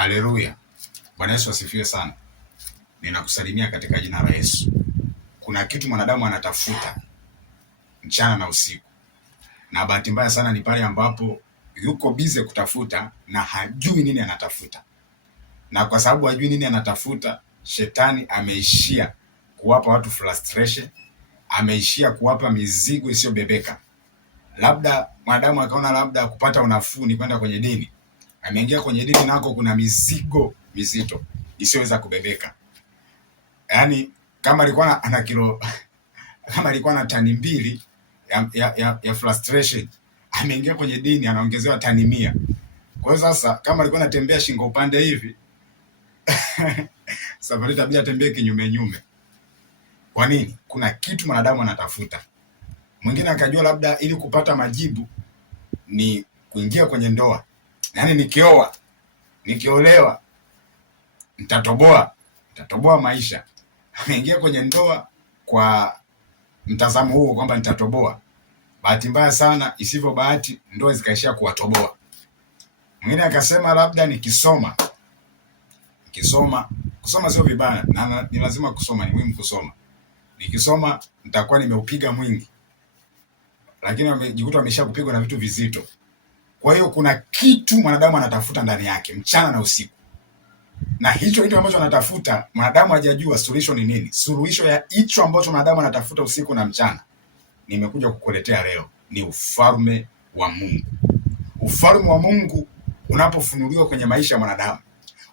Haleluya. Bwana Yesu asifiwe sana. Ninakusalimia katika jina la Yesu. Kuna kitu mwanadamu anatafuta mchana na usiku, na bahati mbaya sana ni pale ambapo yuko bize kutafuta na hajui nini anatafuta, na kwa sababu hajui nini anatafuta, shetani ameishia kuwapa watu frustration, ameishia kuwapa mizigo isiyobebeka. Labda mwanadamu akaona labda kupata unafuu ni kwenda kwenye dini, ameingia kwenye dini nako kuna mizigo mizito isiyoweza kubebeka. Yaani kama alikuwa ana kilo kama alikuwa na tani 2 ya frustration, ameingia kwenye dini anaongezewa tani 100. Kwa hiyo sasa kama alikuwa anatembea shingo upande hivi safari tabia tembea kinyume nyume. Kwa nini? Kuna kitu mwanadamu anatafuta. Mwingine akajua labda ili kupata majibu ni kuingia kwenye ndoa. Yaani nikiolewa nitatoboa maisha. Ameingia kwenye ndoa kwa mtazamo huo kwamba nitatoboa. Bahati mbaya sana, isivyo bahati, ndoa zikaishia kuwatoboa. Mwingine akasema labda nikisoma sio vibaya, na ni lazima kusoma, ni muhimu kusoma. Nikisoma nitakuwa nimeupiga mwingi, lakini wamejikuta wamesha kupigwa na vitu vizito. Kwa hiyo kuna kitu mwanadamu anatafuta ndani yake mchana na usiku, na hicho kitu ambacho anatafuta mwanadamu hajajua solution ni nini. Suluhisho ya hicho ambacho mwanadamu anatafuta usiku na mchana nimekuja kukuletea leo, ni ufalme wa Mungu. Ufalme wa Mungu unapofunuliwa kwenye maisha ya mwanadamu,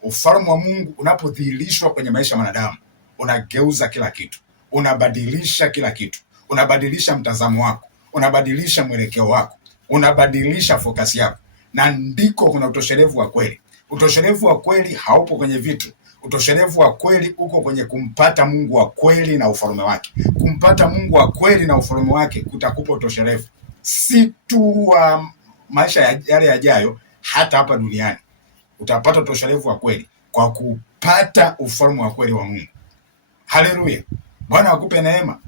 ufalme wa Mungu unapodhihirishwa kwenye maisha ya mwanadamu, unageuza kila kitu, unabadilisha kila kitu, unabadilisha mtazamo wako, unabadilisha mwelekeo wako, unabadilisha focus yako, na ndiko kuna utoshelevu wa kweli. Utoshelevu wa kweli haupo kwenye vitu. Utoshelevu wa kweli uko kwenye kumpata Mungu wa kweli na ufalme wake. Kumpata Mungu wa kweli na ufalme wake kutakupa utoshelevu, si tu wa maisha yale yajayo, hata hapa duniani utapata utoshelevu wa kweli kwa kupata ufalme wa kweli wa Mungu. Haleluya. Bwana akupe neema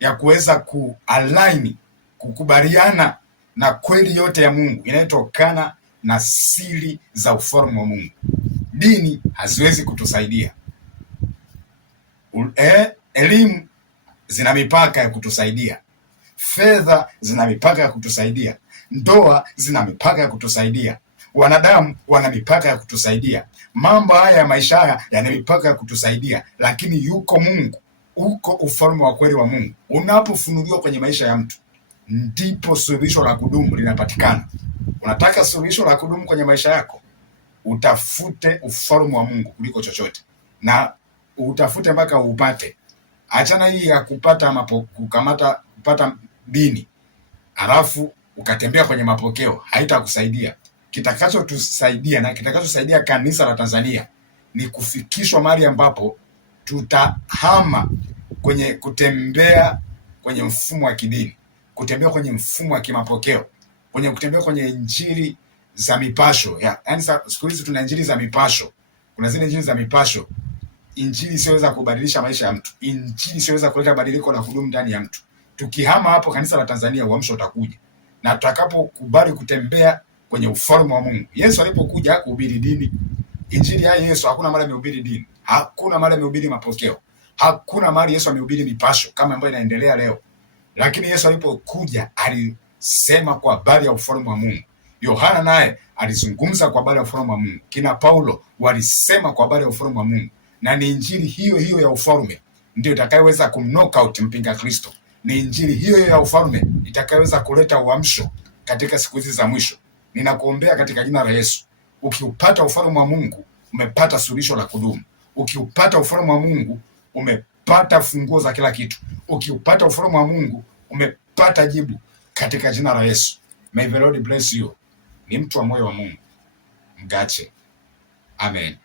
ya kuweza kualign, kukubaliana na kweli yote ya Mungu inayotokana na siri za ufalme wa Mungu. Dini haziwezi kutusaidia. Elimu zina mipaka ya kutusaidia. Fedha zina mipaka ya kutusaidia. Ndoa zina mipaka ya kutusaidia. Wanadamu wana mipaka ya kutusaidia. Mambo haya ya maisha haya yana mipaka ya kutusaidia, lakini yuko Mungu, uko ufalme wa kweli wa Mungu. Unapofunuliwa kwenye maisha ya mtu, ndipo suluhisho la kudumu linapatikana. Unataka suluhisho la kudumu kwenye maisha yako? Utafute ufalme wa Mungu kuliko chochote, na utafute mpaka upate. Achana hii ya kupata kupata dini alafu ukatembea kwenye mapokeo, haitakusaidia. Kitakachotusaidia na kitakachosaidia kanisa la Tanzania ni kufikishwa mahali ambapo tutahama kwenye kutembea kwenye mfumo wa kidini, kutembea kwenye mfumo wa kimapokeo, kwenye kutembea kwenye injili za mipasho. Yaani siku hizi tuna injili za mipasho. Kuna zile injili za mipasho, injili isiyoweza kubadilisha maisha ya mtu, injili isiyoweza kuleta badiliko la kudumu ndani ya mtu. Tukihama hapo, kanisa la Tanzania, uamsho utakuja. Na tutakapokubali kutembea kwenye ufalme wa Mungu. Yesu alipokuja hakuhubiri dini. Injili ya Yesu hakuna mahali amehubiri dini. Hakuna mahali amehubiri mapokeo. Hakuna mahali Yesu amehubiri mipasho kama ambayo inaendelea leo. Lakini Yesu alipokuja alisema kwa habari ya ufalme wa Mungu. Yohana naye alizungumza kwa habari ya ufalme wa Mungu. Kina Paulo walisema kwa habari ya ufalme wa Mungu. Na ni injili hiyo hiyo ya ufalme ndio itakayoweza kumknock out mpinga Kristo. Ni injili hiyo hiyo ya ufalme itakayoweza kuleta uamsho katika siku hizi za mwisho. Ninakuombea katika jina la Yesu. Ukiupata ufalme wa Mungu, umepata suluhisho la kudumu. Ukiupata ufalme wa Mungu, umepata funguo za kila kitu. Ukiupata ufalme wa Mungu, umepata jibu katika jina la Yesu. May the Lord bless you. Ni mtu wa moyo wa Mungu. Mgache. Amen.